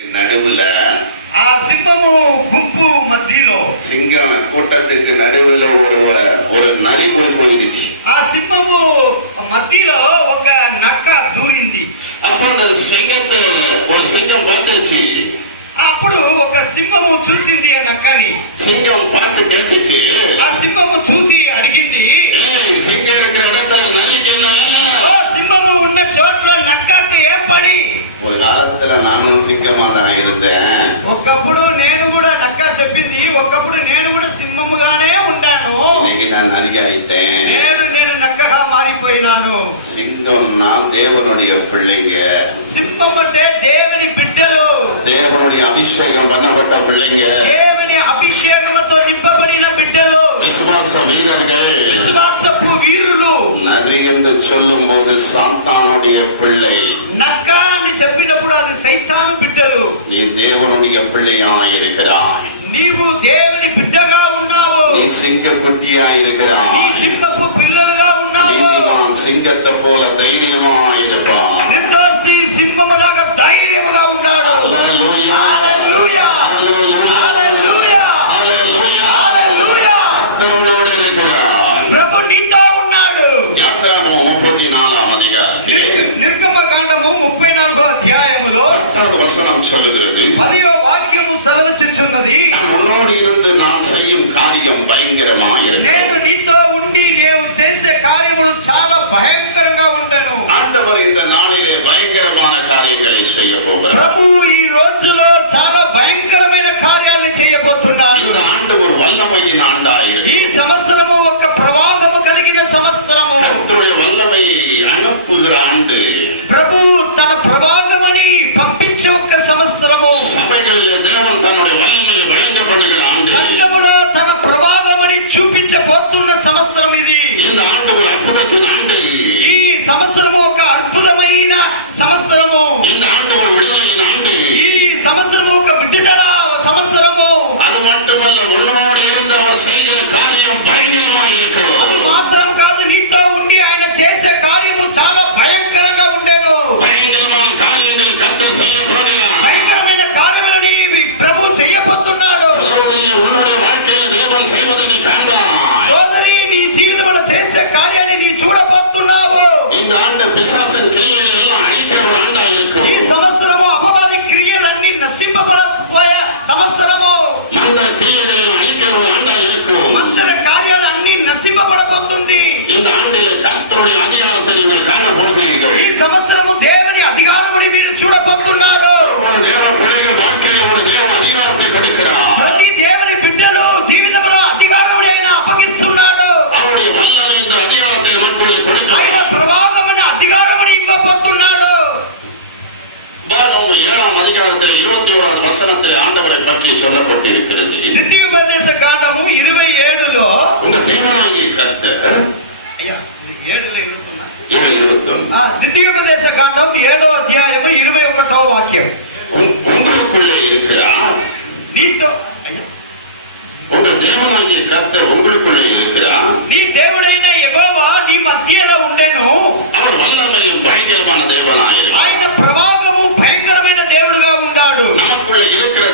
నడువుల ఆ సింహము గుంపు మధ్యలో సింగం కూட்டத்துக்கு నడువుల ஒரு నరి పోయినచి ఆ సింహము మధ్యలో ఒక నక్క దూరింది. అప్పుడు సింగத்தை ஒரு సింగం பார்த்துச்சு. అప్పుడు ఒక సింహము చూసింది ఆ నక్కని. సింగం பார்த்து கேட்டுச்சு. ఆ సింహము చూసి అడిగింది, సింగం இருக்கிற இடத்துல நரிக்கு என்ன? సింహము ఉన్న చోట్ల నక్కకి ఏం పని? ஒரு காலத்துல நானும் సింగமா தான் இருந்தேன். ఒకప్పుడు నేను కూడా నక్క చెప్పింది, ఒకప్పుడు నేను కూడా సింహముగానే ఉన్నాను. இன்னைக்கு நான் நரியா ஆயிட்டேன். నేను నక్కగా మారిపోయినాను. సింగంனா தேவனுடைய பிள்ளைங்க. సింహం అంటే దేవుని బిడ్డలు, தேவனுடைய அபிஷேகம் பண்ணப்பட்ட பிள்ளைங்க, దేవుని అభిషేకంతో నింపబడిన బిడ్డలు, விசுவாச வீரர்கள். విశ్వాసపు వీరులు. நரி என்று சொல்லும் போது சாத்தானுடைய பிள்ளை. నక్క అని చెప్పినప్పుడు అది సైతాను బిడ్డలు. நீ தேவனுடைய பிள்ளையா இருக்கிறாய். నీవు దేవుని బిడ్డగా ఉన్నావు. நீ சிங்க குட்டியா నీ இருக்கிறாய். సింహపు పిల్లలుగా ఉన్నావు. நீதிமான் சிங்கத்தை போல தைரியமா இருப்பான். నిర్దోషి సింహములాగా ధైర్యముగా ఉన్నాడు. హల్లెలూయా. హల్లెలూయా. హల్లెలూయా. హల్లెలూయా. హల్లెలూయా. హల్లెలూయా. கர்த்தரோடு இருக்கிறார். ప్రభు నీతో ఉన్నాడు. யாத்ராகமம் 34 அதிகாரத்திலே నిర్గమకాండము 34వ అధ్యాయములో 10వ வசனம் சொல்லுகிறது, 10వ వాక్యము సెలవిచ్చుచున్నది, உன்னோடு இருந்து நான் செய்யும் காரியம் பயங்கரமாயிருக்கும். నేను నీతో ఉండి నేను చేసే కార్యములు చాలా భయంకరంగా ఉండెను. ஆண்டவர் இந்த நாளிலே பயங்கரமான காரியங்களை செய்ய போகிறார். ప్రభు ఈ రోజులో చాలా భయంకరమైన కార్యాలను చేయబోతున్నాడు. இந்த ஆண்டு ஒரு வல்லமையின் ஆண்டாயிருக்கும். ఈ సంవత్సరము ఒక ప్రవాహము కలిగిన సంవత్సరము. கர்த்தருடைய வல்லமையை அனுப்புகிற ஆண்டு. ప్రభు తన ప్రవాహమని పంపించే ఒక సంవత్సరము. சபைகளிலே தேவன் தன்னுடைய வல்லமையை விளங்க பண்ணுகிற ஆண்டு. సంఘములో తన ప్రవాహమని చూపించబోతున్న సంవత్సరం ఇది. இந்த ஆண்டு ஒரு அற்புதத்தின் ஆண்டு. ఈ సంవత్సరము ఒక అద్భుతమైన సంవత్సరము. இந்த ஆண்டு ஒரு விடுதலையின் ஆண்டு. ఈ సంవత్సరము ఒక విడుదల సంవత్సరము. அது மட்டுமல்ல, உன்னோடு இருந்து அவர் செய்கிற காரியம் பயங்கரமாயிருக்கும். అది మాత్రం కాదు, నీతో ఉండి ఆయన చేసే కార్యము చాలా భయంకరంగా ఉండేను. பயங்கரமான காரியங்களை கர்த்தர் செய்ய போகிறார். భయంకరమైన కార్యములని ప్రభు చేయబోతున్నాడు. சகோதரி, உன்னுடைய வாழ்க்கையில் தேவன் செய்வதை நீ காண்பாய். సోదరి, నీ జీవితంలో చేసే కార్యాన్ని నీ చూడబోతున్నావు. இந்த ஆண்டு பிசாசின் கிரியைகள் எல்லாம் அழிக்கிற ஒரு ஆண்டா ఈ இருக்கும். సంవత్సరము అపవాది క్రియలన్నీ నశింపబడబోయే సంవత్సరము. மந்திர கிரியைகளை அழிக்கிற ஒரு ஆண்டா இருக்கும். మంత్ర కార్యాలన్నీ నశింపబడబోతుంది. இந்த ஆண்டில் கர்த்தருடைய அதிகாரத்தை நீங்கள் காண போகிறீர்கள். ఈ సంవత్సరము దేవుని అధికారముని మీరు చూడబోతున్నారు. ஒரு தேவ பிள்ளைகள் வாழ்க்கையில் ஒரு தேவ அதிகாரத்தை கொடுக்கிறார். ప్రతి దేవుని బిడ్డలు జీవితంలో అధికారముని ఆయన అప్పగిస్తున్నాడు. அவருடைய வல்லமை இந்த அதிகாரத்தை நமக்குள்ளே ఆయన கொடுக்கிறார். ప్రభావముని అధికారముని ఇవ్వబోతున్నాడు. உபாகமம் 7ஆம் அதிகாரத்தில் 21வது வசனத்தில் ஆண்டவரை பற்றி சொல்லப்பட்டிருக்கிறது. ద్వితీయోపదేశ కాండము 27లో உங்க தேவனாகிய கர்த்தர் 7:21 ద్వితీయోపదేశ కాండం 7వ అధ్యాయము 21వ వాక్యం. உங்களுக்குள்ளே இருக்கிறார். నీతో உங்கள் தேவனாகிய கர்த்தர் உங்களுக்குள்ளே இருக்கிறார். నీ దేవుడైన యెహోవా నీ మధ్యలో ఉండెను. அவர் வல்லமையும் பயங்கரமான தேவனாயிருக்கிறார். ఆయన ప్రభావము భయంకరమైన దేవుడుగా ఉన్నాడు. நமக்குள்ளே இருக்கிற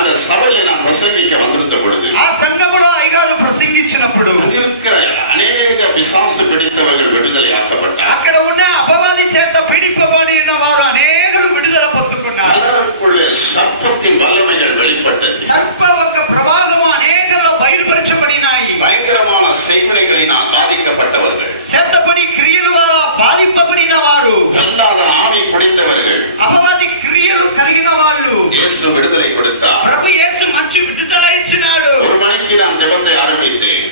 அந்த சபையில நான் பிரசங்கிக்க வந்திருந்த பொழுது ఆ సంఘములో అయ్యగారు ప్రసంగించినప్పుడు இருக்கிற அநேக பிசாசு பிடித்தவர்கள் விடுதலை ஆக்கப்பட்டார். అక్కడ ఉన్న అపవాది చేత పీడింపబడిన వారు అనేకులు విడుదల పొందుకున్నారు. பலருக்குள்ளே சர்ப்பத்தின் வல்லமைகள் வெளிப்பட்டது. సర్ప యొక్క ప్రవాహము అనేకలో బయలుపరచబడినాయి. பயங்கரமான செய்வினைகளினால் பாதிக்கப்பட்டவர்கள், చేతపడి క్రియల ద్వారా బాధింపబడిన వారు, பொல்லாத ஆவி பிடித்தவர்கள் అపవాది క్రియలు కలిగిన వాళ్ళు இயேசு விடுதலை கொடுத்தார். ప్రభు యేసు మంచి విడుదల ఇచ్చినాడు. ஒரு மணிக்கு நான் ஜெபத்தை ஆரம்பித்தேன்.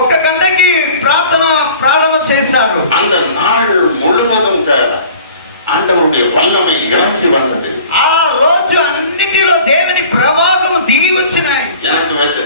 ఒక్క గంటకి ప్రార్థన ప్రారంభం చేశారు. அந்த நாள் முழுவதும் ஆண்டவருடைய வல்லமை இறங்கி வந்தது. ఆ రోజు అన్నిటిలో దేవుని ప్రవాహం దిగి వచ్చినాయి. எனக்கு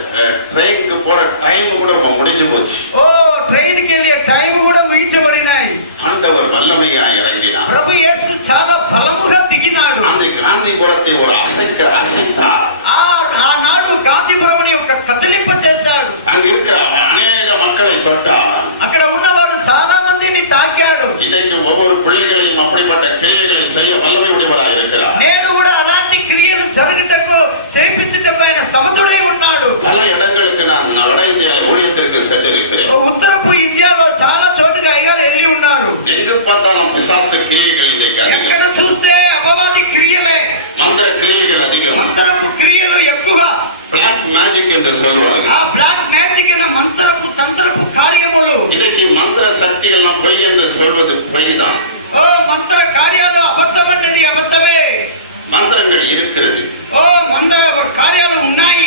ట్రైన్కి போற டைம் கூட முடிஞ்சு போச்சு. ఓ ట్రైన్ కి వెళ్ళే టైం కూడా ముగించబడినాయి. ஆண்டவர் வல்லமையா இறங்கினார். ప్రభు యేసు చాలా బలముగా దిగినాడు. அந்த காந்திபுரத்தை ஒரு அசைத்தார். ఆనాడు గాంధీపురం యొక్క కదిలింప చేశాడు. அங்க இருக்கிற அநேக மக்களை தொட்டார். అక్కడ ఉన్నవారు చాలా మందిని తాకాడు. இன்னைக்கு ஒவ்வொரு பிள்ளைகளையும் அப்படிப்பட்ட கிரியைகளை செய்ய வல்லமை உடையவராக இருக்கிறார். నేను కూడా అలాంటి క్రియలు జరుగుటకు చేయించుటకు ఆయన సమర్థుడై ఉన్నాడు. பல இடங்களுக்கு நான் வட இந்தியா ஊழியத்திற்கு சென்றிருக்கிறேன். ఉత్తరపు ఇండియాలో చాలా చోటుగా అయ్యారు వెళ్ళి ఉన్నారు. எங்கு பார்த்தாலும் பிசாசு கிரியைகள் இன்றைக்கு ఎక్కడ చూస్తే అపవాది క్రియలే, மந்திர கிரியைகள் அதிகம். మంత్రపు క్రియలు ఎక్కువ. பிளாக் மேஜிக் என்று சொல்வார்கள். ఆ బ్లాక్ మ్యాజిక్ అనే మంత్రపు తంత్రపు కార్యములు. இன்னைக்கு மந்திர சக்திகள் பொய் என்று சொல்வது பொய்தான். ఓ మంత్ర కార్యాలు అబద్ధమన్నది అబద్ధమే. மந்திரங்கள் இருக்கிறது. ఓ మంత్ర కార్యాలు ఉన్నాయి.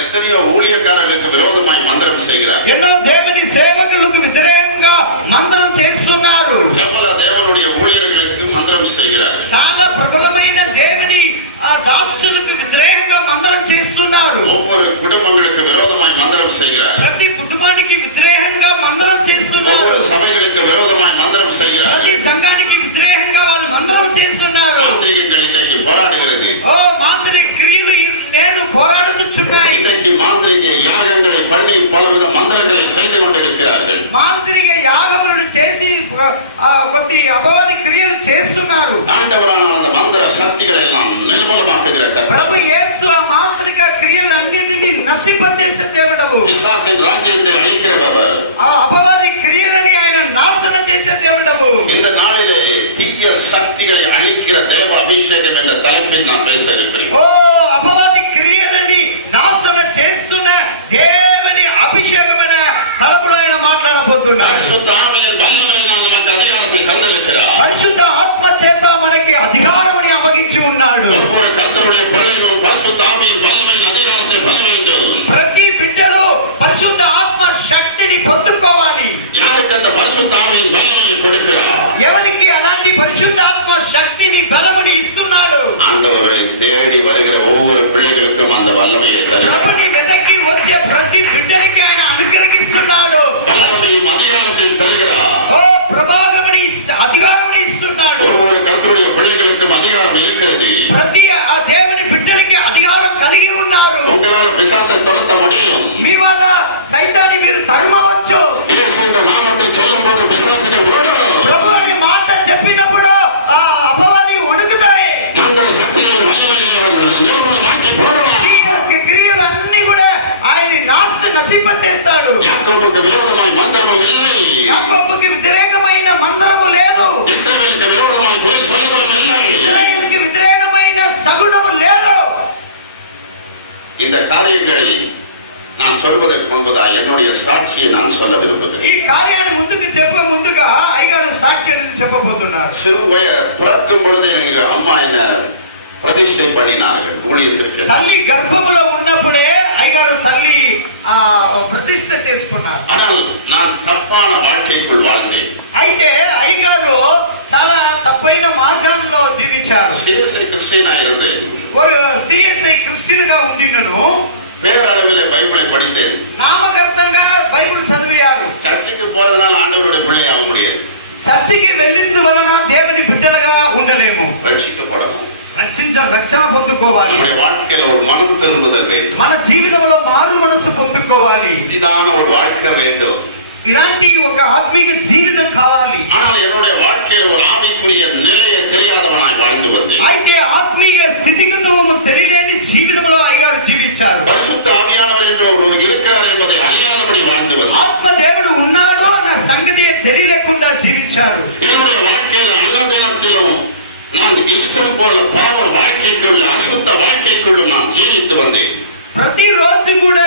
எத்தனையோ ஊழியக்காரர்களுக்கு விரோதமாய் மந்திரம் செய்கிறார். ఎన్నో దేవుని సేవకులకు వ్యతిరేకంగా మంత్రం చేస్తున్నారు. பிரபல தேவனுடைய ஊழியர்களுக்கு மந்திரம் செய்கிறார்கள். చాలా ప్రబలమైన దేవుని దాసులకు వ్యతిరేకంగా మంత్రం చేస్తున్నారు. ஒவ்வொரு குடும்பங்களுக்கு விரோதமாய் மந்திரம் செய்கிறார். ప్రతి కుటుంబానికి వ్యతిరేకంగా మంత్రం చేస్తున్నారు. ஒவ்வொரு சபைகளுக்கு விரோதமாய் மந்திரம் செய்கிறார். ప్రతి సంఘానికి వ్యతిరేకంగా వాళ్ళు మంత్రం చేస్తున్నారు. மாந்திரிகங்கள் இன்னைக்கு போராடுகிறது. ఓ మాంత్రిక క్రియలు నేడు పోరాడుతున్నాయి. இன்னைக்கு மாந்திரிக யாகங்களை பண்ணி பலவித மந்திரங்களை செய்து கொண்டிருக்கிறார்கள். మాంత్రిక యాగములు చేసి కొద్ది అపవాది క్రియలు చేస్తున్నారు. ஆண்டவரான அந்த மந்திர சக்திகளை எல்லாம் நிர்மூலமாக்குகிற கர்த்தர். ప్రభు యేసు ఆ మాంత్రిక క్రియలన్నిటినీ నశింపజేసే దేవుడు. பிசாசின் ராஜ்யத்தை அழிக்கிறவர். ఆ అపవాది క్రియలని ఆయన నాశనం చేసే దేవుడు. இந்த நாளிலே தீய சக்திகளை அழிக்கிற தேவ அபிஷேகம் என்ற தலைப்பில் நான் பேச இருக்கிறேன். ఓ అపవాది క్రియలని నాశనం చేస్తున్న దేవుని అభిషేకమైన తలపులో ఆయన మాట్లాడబోతున్నాడు. பரிசுத்த ஆவியின் வல்லமையினால் நமக்கு அதிகாரத்தை தந்திருக்கிறார். పరిశుద్ధ ఆత్మ చేత మనకి అధికారముని అప్పగించి ఉన్నాడు. ஒவ்வொரு கர்த்தருடைய பிள்ளைகளும் பரிசுத்த ஆவியின் வல்லமையின் அதிகாரத்தை பெற வேண்டும். ప్రతి బిడ్డలు పరిశుద్ధ ఆత్మ శక్తిని పొందుకోవాలి. யாருக்கு அந்த பரிசுத்த ஆவியின் வல்லமையை கொடுக்கிறார்? ఎవరికి అలాంటి పరిశుద్ధాత్మ శక్తిని బలముని ఇస్తున్నాడు? ஆண்டவரை தேடி வருகிற ஒவ்வொரு பிள்ளைகளுக்கும் அந்த வல்லமையை தருகிறார். ప్రభుని వెదకి వచ్చే ప్రతి బిడ్డకి ఆయన అనుగ్రహిస్తున్నాడు. வல்லமையும் அதிகாரத்தையும் தருகிறார். ఓ ప్రభావముని అధికారముని ఇస్తున్నాడు. ஒவ்வொரு கர்த்தருடைய பிள்ளைகளுக்கும் அதிகாரம் இருக்கிறது. ప్రతి ఆ దేవుని బిడ్డలకి అధికారం కలిగి ఉన్నారు. உங்களால் பிசாசை துரத்த முடியும். మీ వల్ల సైతాన్ని మీరు తరుమవచ్చు. இயேசுவின் நாமத்தை சொல்லும்போது பிசாசுகள் ஓடும். ప్రభు అనే మాట చెప్పినప్పుడు ఆ అపవాది వణుకుతాయి. மந்திர சக்திகளை வல்லமையை நிர்மூலமாக்கி போடுவார். ఈ క్రియలన్నీ కూడా ఆయన నశింపచేస్తాడు. யாக்கோபுக்கு விரோதமாய் மந்திரமும் இல்லை. యాకోబుకి వ్యతిరేకమైన మంత్రము లేదు. இஸ்ரவேலுக்கு விரோதமாய் பொய் சொல்லுவதும் இல்லை. ఇశ్రాయేలుకి వ్యతిరేకమైన సగుణము లేదు. இந்த காரியங்களை நான் சொல்வதற்கு முன்பதாக என்னுடைய சாட்சியை நான் சொல்ல விரும்புகிறேன். ఈ కార్యాన్ని ముందుగా అయ్యగారు సాక్ష్యం చెప్పబోతున్నారు. பிறக்கும் பொழுது எனக்கு அம்மா என்ன பிரதிஷ்டை பண்ணினார்கள் ஊழியத்திற்கு. తల్లి గర్భములో ఉన్నప్పుడే అయ్యగారు తల్లి ప్రతిష్ఠ చేసుకున్నారు. ஆனால் நான் தப்பான வாழ்க்கைக்குள் வாழ்ந்தேன். అయితే అయ్యగారు చాలా తప్పైన మార్గాల్లో జీవించారు. சிஎஸ்ஐ கிறிஸ்டியனா இருந்தேன். ஒரு సిఎస్ఐ క్రిస్టియన్ గా ఉండినను பேரளவில் பைபிளை படித்தேன். నామకర్తంగా బైబిల్ చదివారు. சர்ச்சுக்கு போறதுனால ஆண்டவருடைய பிள்ளை ஆக முடியாது. చర్చికి వెళ్ళింది వలన దేవుని బిడ్డలుగా ఉండలేము. ரட்சிக்கப்படணும். రక్షణ పొందుకోవాలి. நம்முடைய வாழ்க்கையில ஒரு மனம் திரும்புதல் வேண்டும். మన జీవితంలో మారు మనసు పొందుకోవాలి. இதுதான ஒரு வாழ்க்கை வேண்டும். ఇలాంటి ఒక ఆత్మీయ జీవితం కావాలి. ஆனால் என்னுடைய வாழ்க்கையில ஒரு ஆவிக்குரிய நிலையை தெரியாதவனாய் வாழ்ந்து வந்தேன். అయితే జీవించారు. என்னுடைய வாழ்க்கையில எல்லா தினத்திலும் நான் இஷ்டம் போல பாவ வாழ்க்கைக்குள்ள அசுத்த வாழ்க்கைக்குள்ள நான் ஜீவித்து வந்தேன். ప్రతిరోజు కూడా